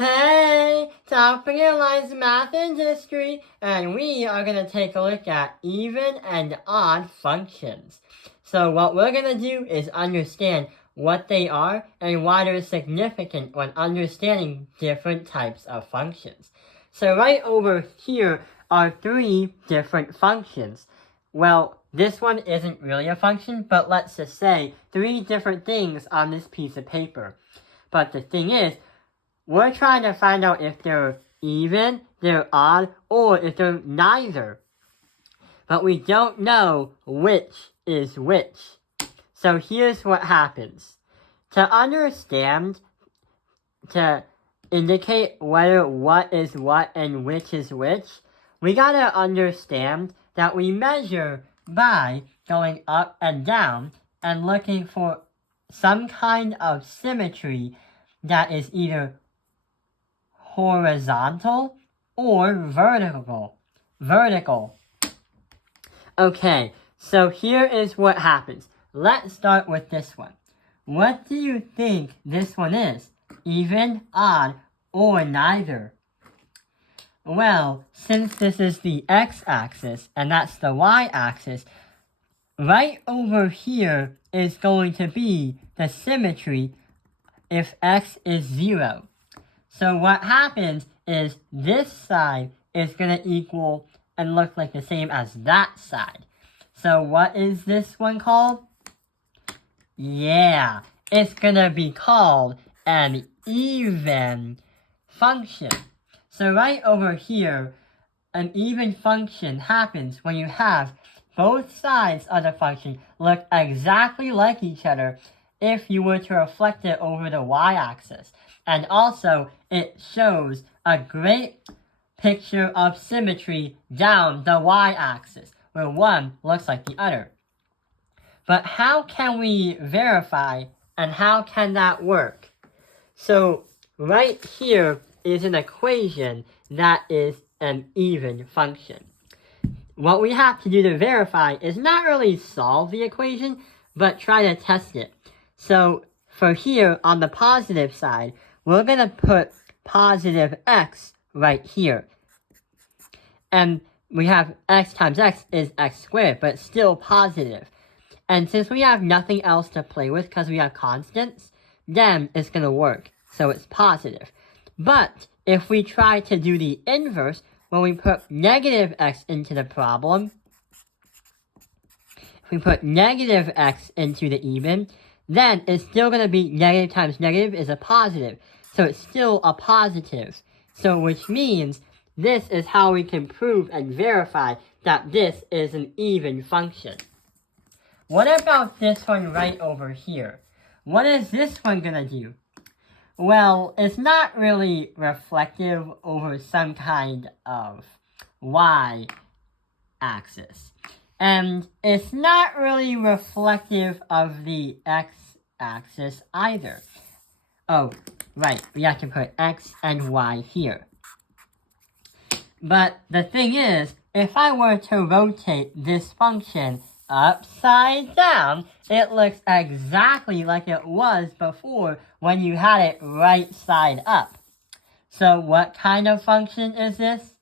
Hey, Topic Analyze Math and History, and we are going to take a look at even and odd functions. So what we're going to do is understand what they are and why they're significant when understanding different types of functions. So right over here are 3 different functions. Well, this one isn't really a function, but let's just say 3 different things on this piece of paper. But the thing is, we're trying to find out if they're even, they're odd, or if they're neither. But we don't know which is which. So here's what happens. To understand, to indicate whether what is what and which is which, we gotta understand that we measure by going up and down and looking for some kind of symmetry that is either horizontal or vertical. Okay, so here is what happens. Let's start with this one. What do you think this one is? Even, odd, or neither? Well, since this is the x-axis and that's the y-axis, right over here is going to be the symmetry if x is 0. So what happens is this side is going to equal and look like the same as that side. So what is this one called? Yeah, it's going to be called an even function. So right over here, an even function happens when you have both sides of the function look exactly like each other if you were to reflect it over the y-axis. And also, it shows a great picture of symmetry down the y-axis, where one looks like the other. But how can we verify, and how can that work? So, right here is an equation that is an even function. What we have to do to verify is not really solve the equation, but try to test it. So, for here, on the positive side, we're going to put positive x right here. And we have x times x is x squared, but still positive. And since we have nothing else to play with because we have constants, then it's going to work. So it's positive. But if we try to do the inverse, when we put negative x into the problem, if we put negative x into the even, then it's still going to be negative times negative is a positive. So it's still a positive. So which means this is how we can prove and verify that this is an even function. What about this one right over here? What is this one going to do? Well, it's not really reflective over some kind of y-axis. And it's not really reflective of the x-axis either. Oh, right, we have to put x and y here. But the thing is, if I were to rotate this function upside down, it looks exactly like it was before when you had it right side up. So what kind of function is this?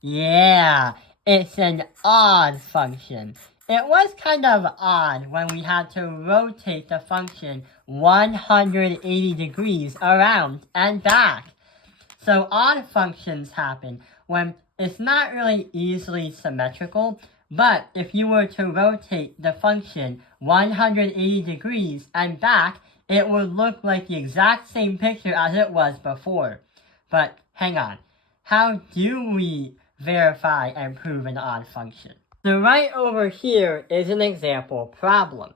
Yeah, it's an odd function. It was kind of odd when we had to rotate the function 180 degrees around and back. So odd functions happen when it's not really easily symmetrical, but if you were to rotate the function 180 degrees and back, it would look like the exact same picture as it was before. But hang on, how do we verify and prove an odd function? So right over here is an example problem.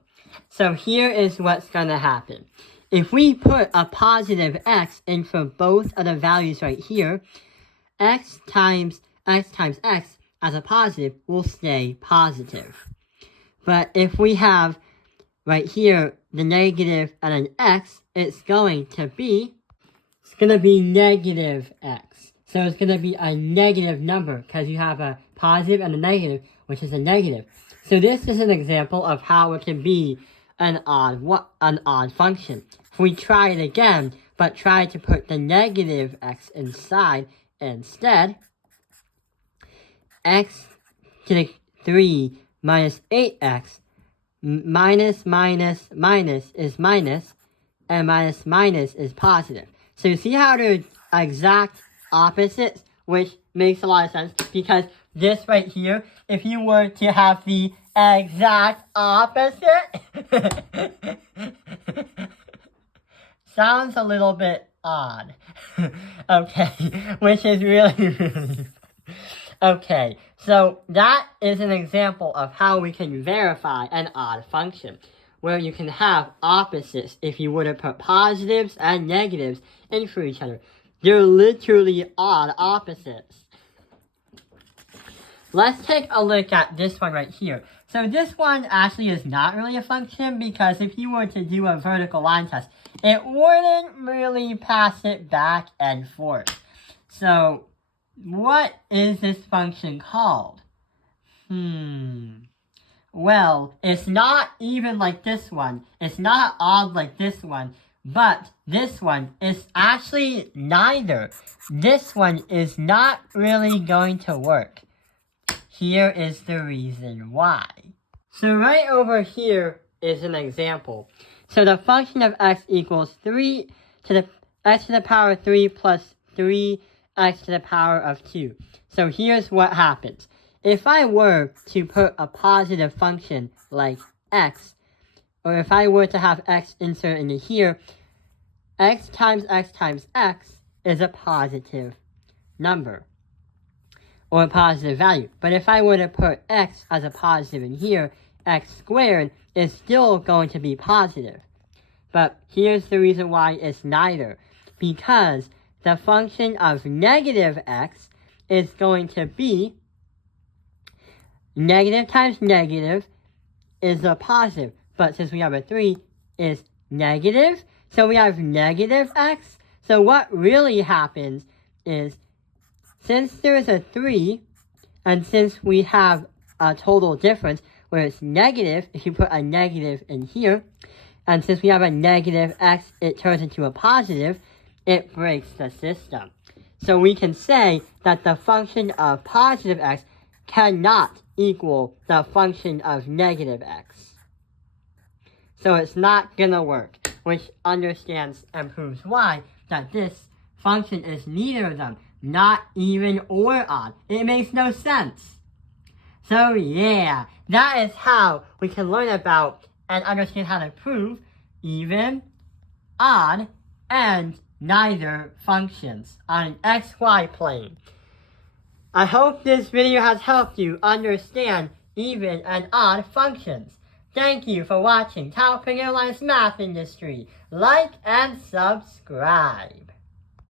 So here is what's going to happen. If we put a positive x in for both of the values right here, x times x as a positive will stay positive. But if we have right here the negative and an x, it's going to be negative x. So it's going to be a negative number because you have a positive and a negative, which is a negative. So this is an example of how it can be an odd function. If we try it again, but try to put the negative x inside instead. X to the 3 minus 8x, minus minus minus is minus, and minus minus is positive. So you see how they're exact opposites, which makes a lot of sense, because this right here, if you were to have the exact opposite, sounds a little bit odd. Okay, which is really okay, so that is an example of how we can verify an odd function, where you can have opposites if you were to put positives and negatives in for each other. They're literally odd opposites. Let's take a look at this one right here. So this one actually is not really a function, because if you were to do a vertical line test, it wouldn't really pass it back and forth. So what is this function called? Well, it's not even like this one. It's not odd like this one. But this one is actually neither. This one is not really going to work. Here is the reason why. So right over here is an example. So the function of x equals 3 to the x to the power 3 plus 3 x to the power of 2. So here's what happens. If I were to put a positive function like x, or if I were to have x insert into here, x times x is a positive number, or a positive value. But if I were to put x as a positive in here, x squared is still going to be positive. But here's the reason why it's neither. Because the function of negative x is going to be negative times negative is a positive. But since we have a 3, is negative. So we have negative x. So what really happens is, since there's a 3, and since we have a total difference where it's negative, if you put a negative in here, and since we have a negative x, it turns into a positive, it breaks the system. So we can say that the function of positive x cannot equal the function of negative x. So it's not gonna work, which understands and proves why that this function is neither of them, not even or odd. It makes no sense. So yeah, that is how we can learn about and understand how to prove even, odd, and neither functions on an XY plane. I hope this video has helped you understand even and odd functions. Thank you for watching Tao Ping Airlines Math Industry. Like and subscribe.